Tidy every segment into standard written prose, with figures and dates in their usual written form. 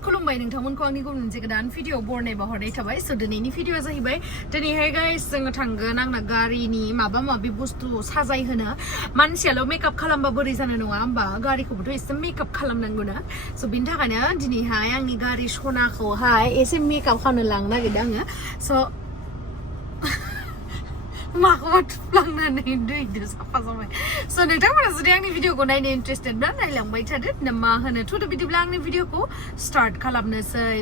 खुलुमबाय नोंथांमोनखौ आंनि गुबुन मोनसे गोदान भिडिअ बरनाय बावहरनाय थाबाय स' दिनैनि भिडिअआ जाहैबाय दिनैहाय गाइस जोङो थांगोन आंना गारिनि माबा माबि बुस्थु साजायहोनो मानसियाल' मेकआप खालामबा बोरै जानो नङा होमबा गारिखौबोथ' एसे मेकआप खालामनांगौना स' बिनि थाखायनो दिनैहाय आंनि गारि सनाखौहाय एसे मेकआप खालामनो लांनो नागिरदों आङो स' माखौबा थुफ्लांनानै दैजों साफा जाबाय स' नोंथांमोना जुदि आंनि भिडिअखौ नायनो इन्टारेस्टेडब्ला नायलांबाय थादो ना मा होनो थुदो बिदिब्ला आंनि भिडिअखौ स्टार्ट खालामनोसै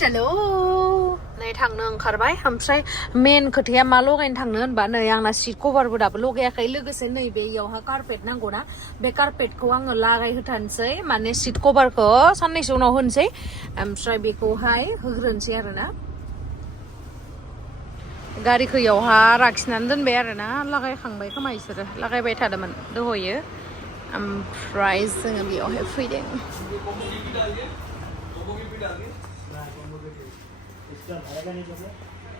चलो नै थांनो ओंखारबाय ओमफ्राय मेन खोथाया मा लगायनो थांनो होनबा नै आंना सिट कभारबो दाबो लगायाखै लोगोसे नैबे इयावहा कारपेट नांगौना बे कारपेटखौ आङो लागायहोथारनोसै माने सिट कभारखौ साननैसो उनाव होनोसै ओमफ्राय बेखौहाय होग्रोनोसै आरोना गारिखौ इयावहा लाखिनानै दोनबाय आरोना लागायखांबाय खोमा इसोरो लागायबाय थादोंमोन दहयो ओमफ्राय जोङो बेयावहाय फैदों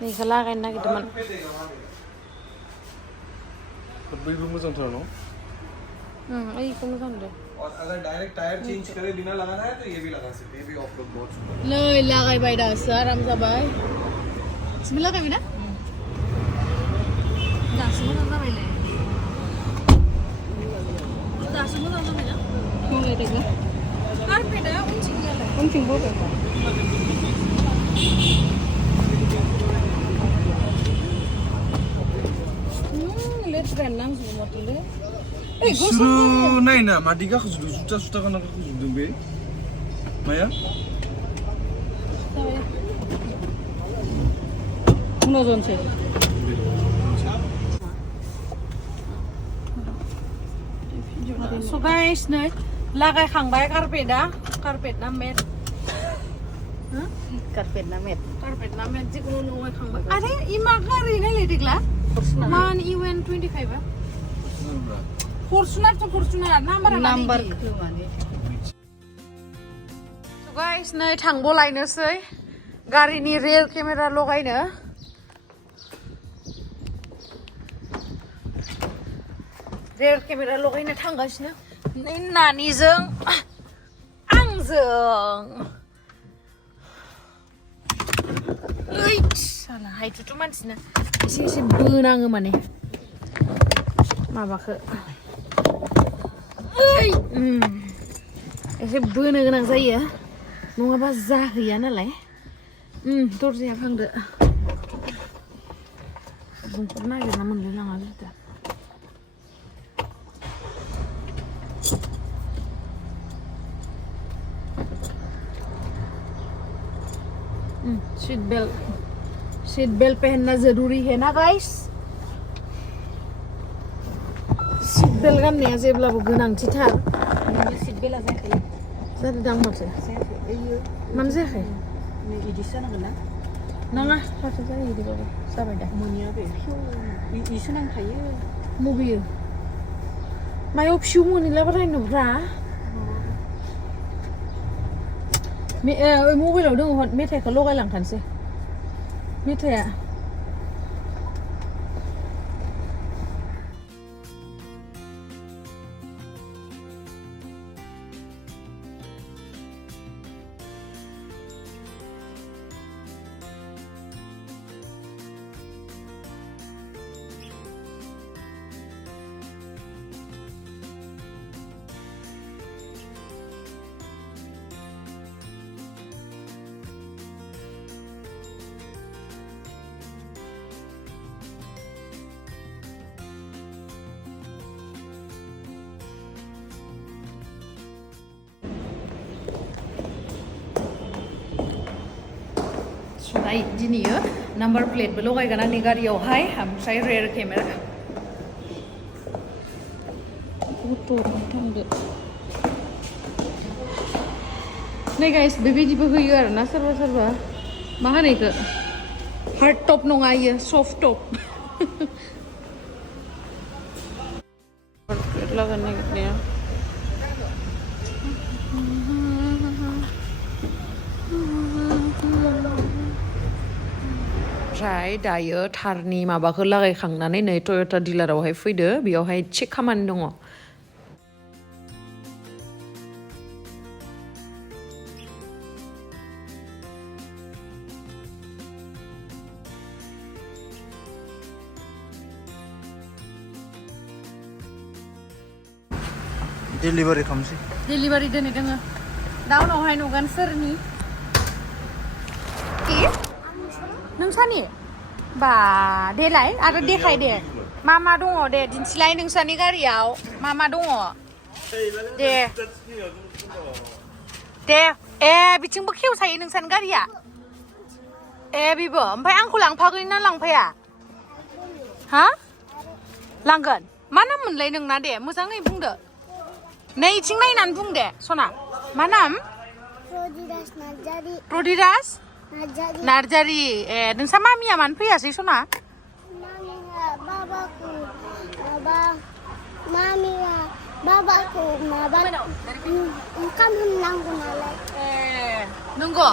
बेखौ लागायनो नागिरदोंमोन बैबो मोजांथार न ओइखौ मोजां दे और अगर डायरेक्ट टायर चेंज करे बिना लगाना है तो ये भी लगा सकते हैं ये भी ऑफ रोड बहुत सुंदर नै लागायबाय दासो आराम जाबाय सिबो लागायबाय ना दासो मोजां जाबायलै दासो मोजां जाबायना लागायदों कारपेटआ उनथिंबो लेथ्रायानो नांजोबो माथोलै सुरु नायना मादि गाखोजोबदों जुथा जुथा गानना गाखोजोबदों बे माया उनाव जनोसै स' गाइस नै लागायखांबाय कारपेट ना मेट कारपेट ना मेट जिखुनु लगायखांबाय आरे इमा गारि नायलाय देग्ला मान इउएन 25 फरचुनार नाम्बार गाइस नै थांबोलायनोसै गारिनि रेल केमेरा लगायनो रेल केमेरा लगायनो थांगासिनो नै नानिजों आंजों ओइ साला हायथुथु मानसिना एसे बोनाङो माने माबाखौ एसे बोनो गोनां जायो नङाबा जाहैया नालाय दरजाया फांदो बुंफोर नागिरना मोनलाय लाङा जुदा सीट बेल्ट पहनना जरूरी है ना गाइस सीट बेल्ट गाननाया जेब्लाबो गोनांथिथार सीट बेल्टआ जायाखै जादों दां माथो मानो जायाखै इदिसो जानांगोन ना नाङा माथो जायो इदिबाबो जाबाय दा मोनिया बे इसो नांखायो मबेयो मायाव फिउ मोनैलाबायनोब्रा मबाइलाव दङ मेथाइखौ लगायलांखानोसै मेथाइआ दिनैयो नाम्बार प्लेटबो लगायगोन आंनि गारियावहाय ओमफ्राय रेयर केमेरा थांदो नै गाइस बेबायदिबो होयो आरोना सोरबा मा होनो इखो हार्ड टप नङा इयो सफ्ट टप लगायनो नागिरनाया ओमफ्राय दायो थारनि माबाखौ लागायखांनानै नै टयटा डिलारावहाय फैदो बेयावहाय एसे खामानि दङ Delivery खालामसै Delivery दोनै दोङो दा उनावहाय नुगोन सोरनि नोंसानि बा देलाय आरो देखाय दे मा दङ दे दिन्थिलाय नोंसानि गारियाव मा दङ दे ए बिथिंबो खेवसायो नोंसानि गारिया ए बिबो ओमफ्राय आंखौ लांफागोन ना लांफाया हा लांगोन मा नाम मोनलाय नोंना दे मोजाङै बुंदो नै इथिं नायनानै बुं दे सना मा नाम प्रदिराज नार्जारि ए नोंसा मामिया मानो फैयासै सना बाबाखौ माबा ओंखाम होननांगौ नालाय ए नंगौ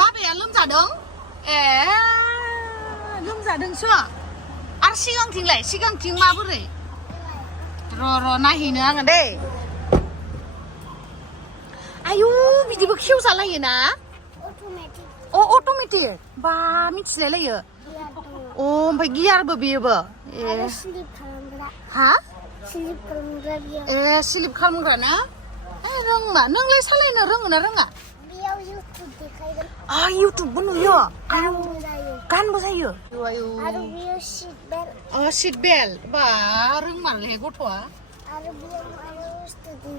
बाबाया लोमजादों ए लोमजादोंसो आरो सिगांथिंलाय सिगांथिं माबोरै र' नायहैनो आङो दे आयु बिदिबो खेवजालायो ना अट'मेटिक बा मिथिलायलायो ओमफ्राय गियारबो बेयोबो आरो स्लिप खालामग्रा हा स्लिप खालामग्रा बियो स्लिप खालामग्रा ना रोंमा नोंलाय सालायनो रोङो ना रोङा बेयाव इउटुब देखायगोन इउटुबबो नुयो गानबो जायो आयु आरो बेयो सिट बेल्ट सिट बेल्ट बा रोंमारलै गथ'आ आरो बेयाव आरो बुस्थु दङ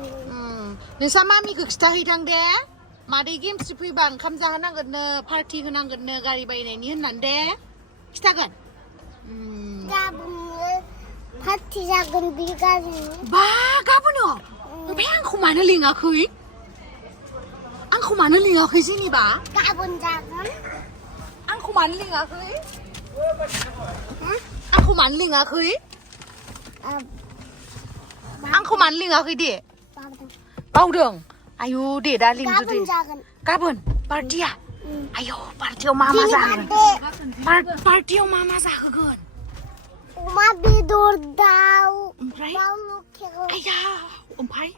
नोंसा मामिखौ खिथाहैथां दे मादै गेमस्रि फैबा ओंखाम जाहोनांगोननो पार्टि होनांगोननो गारि बायनायनि होननानै दे खिथागोन गाबोन पार्टि जागोन बे गारिनि बा गाबोनो ओमफ्राय आंखौ मानो लिङाखै जेनेबा गाबोन जागोन आंखौ मानो लिङाखै दे बावदों आयु दे दा लिंदो दे गाबोन पार्टिया आयु पार्टियाव मा जाहोगोन पार्टियाव मा जाहोगोन अमा बेदर दाउ ओमफ्राय लकेल आया ओमफ्राय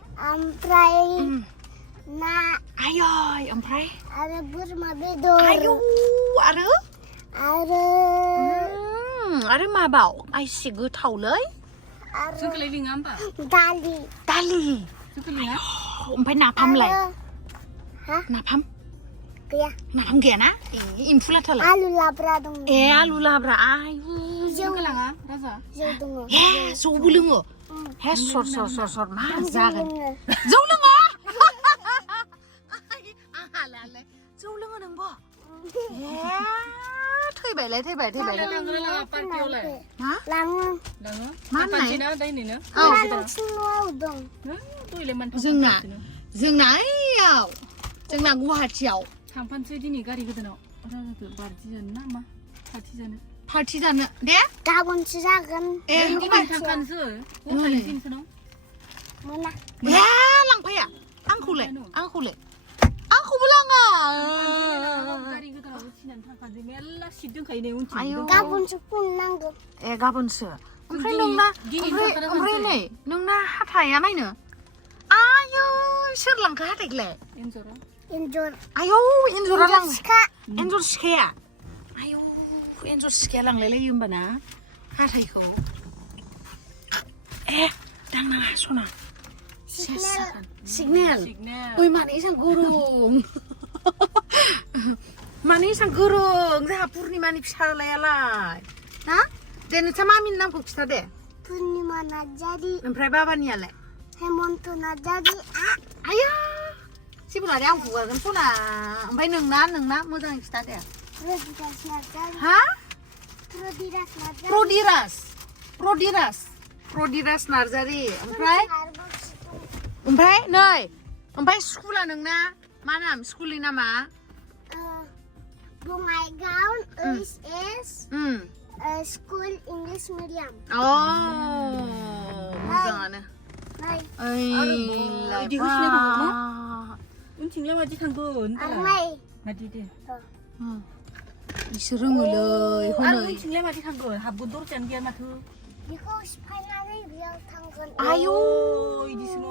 ना आयै ओमफ्राय आरो बोरमा बेदर आयु आरो माबाव आइसि गोथावलै जोंखौलाय लिङा होमबा दालि जोंखौ लिङा ओमफ्य नाफामलाय नाफाम गैया ना एम्फौ लाथालाय आलु लाब्रा दं आलु लाब्रा आयु जोंखौ लाङा राजा जौ दङ जौबो लोङो सर मा जागोन जौ लोङो आंहालाय जौ लोङो नोंबो थैबाय पार्टियावलाय लाङो मा होननाय दायनैनो न'आव दं जोंना ओइयाव जोंना गुवाहाटियाव थांफानोसै दिनै गारि गोदानाव राजाखौ पार्टि जानो ना मा पार्टि जानो दे गाबोनसो जागोन थांखानोसै मोना लांफाया आंखौलाय आंखौबो लाङा गारि गोदानाव थिनानै थांखानोसै मेल्ला सिट दंखायो नै उनथिं गाबोनसो फुननांगोन गाबोनसो ओमफ्राय नै नोंना हाथाया नायनो आयौ सोर लांखो हाथायखौलाय एन्जर आयौ एन्जरा एन्जर सिखाया आयौ एन्जर सिखाया लांलायलायो होमबाना हाथायखौ दांनाङा सना सिगनेल ओइ मानो एसां गोरों जोंहा पुर्निमानि फिसालायालाय ना दे नोंसा मामिनि नामखौ खिथा दे पुर्निमा नार्जारि ओमफ्राय बाबानियालाय हेमन्त नार्जारि आया जेबो लादे आं हगारगोन सना ओमफ्राय नोंना मोजाङै खिथा दे प्रदिराज नार्जारि हा प्रदिराज नार्जारि ओमफ्राय स्कुला नोंना मा नाम स्कुलनि नामा Bongaigaon OSS school English medium मोजाङानो उनथिंलाय मादि थांगोन मादि दे इसोर रोङोलै उनथिंलाय मादि थांगोन हाबगोन दरजायानो गैया माथो बेखौ सिफायनानै बेयाव थांगोन आयौ इदिसो न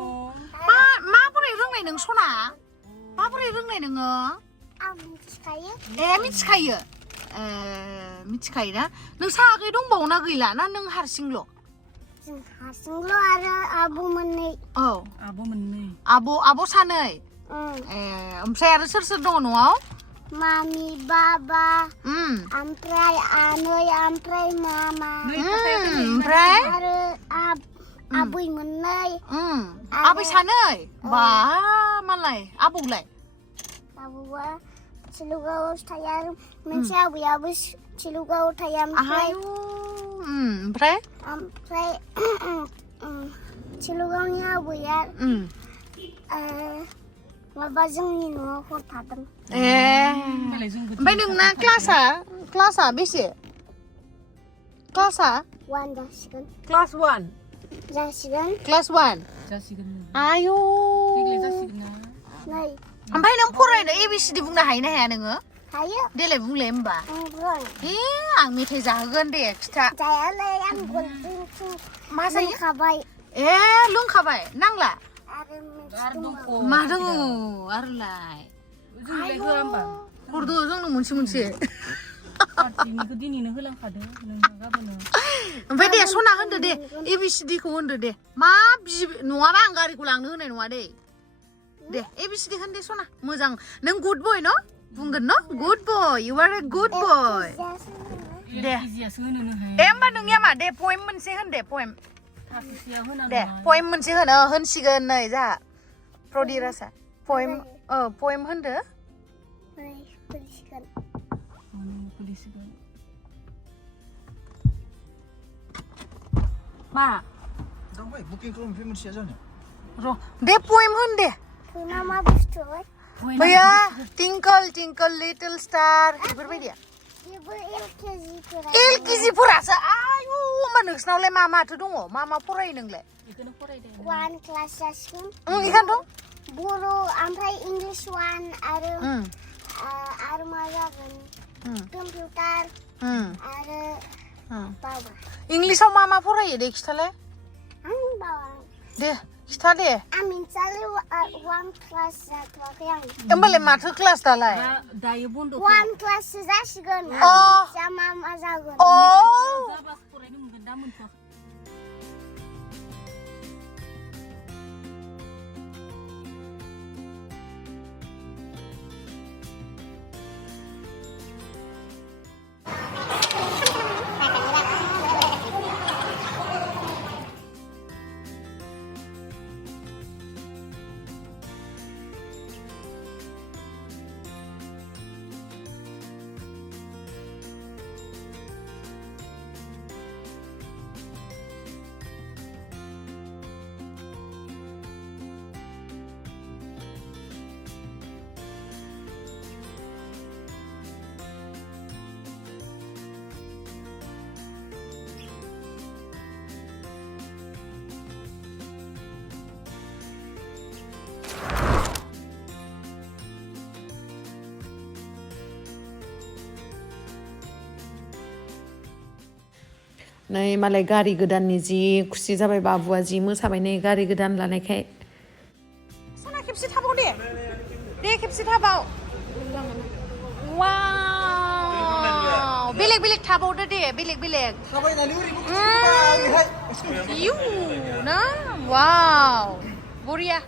माबोरै रोंनाय नों सना माबोरै रोंनाय नोङो आं मिथिखायो मिथिखायो ना नों सागै दंबावो ना गैला ना नों हारसिंल' जों हारसिंल' आरो आब' मोननै औ आब' मोननै आब' सानै ओमफ्राय आरो सोर सोर दङ न'आव मामि बाबा ओमफ्राय आनै ओमफ्राय मामा ओमफ्राय आरो आबै मोननै आबै सानै बा मालाय आबौलाय आबौआ सिलुगावआव थायो आरो मोनसे आबैयाबो सिलुगावआव थायो ओमफ्राय सिलुगावनि आबैया माबा जोंनि न'आव हर थादों ओमफ्राय नोंना क्लासा बेसे क्लासा 1 जासिगोन क्लास 1 जासिगोन क्लास 1 जासिगोन आयौ देग्लाय जासिगोन ना नै ओमफ्राय नों फरायनो ABCD बुंनो हायो ना हाया नोङो हायो देलाय बुंलाय होमबा आं मेथाइ जाहोगोन दे खिथा जायालै आं गलड्रिंकसो मा जायो लोंखाबाय लोंखाबाय नांला आरो दंख' मा दङ आरोलाय जोंलाय होआ होमबा हरदो जोंनो मोनसे पार्टिनिखौ दिनैनो होलांखादो नोंहा गाबोनो ओमफ्राय दे सना होनदो दे ABCD खौ होनदो दे मा नङाबा आं गारिखौ लांनो होनाय नङा दे ABCD होन दे सना मोजां नों गुड बय न बुंगोन न गुड बय इउ आर ए गुड बय दे होमबा नोंनिया मा दे पएम मोनसे होन दे पएम दे पएम मोनसे होनसिगोन नै जाहा प्रदिरासा पएम होनदो मा दांबाय बुकिं खालामफै मोनसेया जानो र' दे पएम होन दे मा बुस्थु भैया टिंकल टिंकल लिटल स्टार बेफोरबायदिया LKG फोरासो आयु होमबा नोंसिनावलाय माथो दङ मा फरायो नोंलाय 1 क्लास जासिगोन बेखायनोथ' बर' ओमफ्राय इंलिश 1 आरो मा जागोन कम्पिउटार आरो बाबा इंलिशाव मा फरायो दे खिथालाय आं बाबा दे खिथा दे आं मिन्थियालै 1 क्लास जाथ'वाखै आं होमबालाय माथो क्लास दालाय दायो बन्द 1 क्लाससो जासिगोन मा जागोन जाबासो फरायनो मोनगोन दा मोनथ'वाखै नै मालाय गारि गोदाननि जि खुसि जाबाय बाबुआ जि मोसाबाय नै गारि गोदान लानायखाय सना खेबसे थाबाव दे खेबसे थाबाव वाव बेलेग थाबावदो दे बेलेग थाबायनानै ओरैबो इउ ना वाव बरिया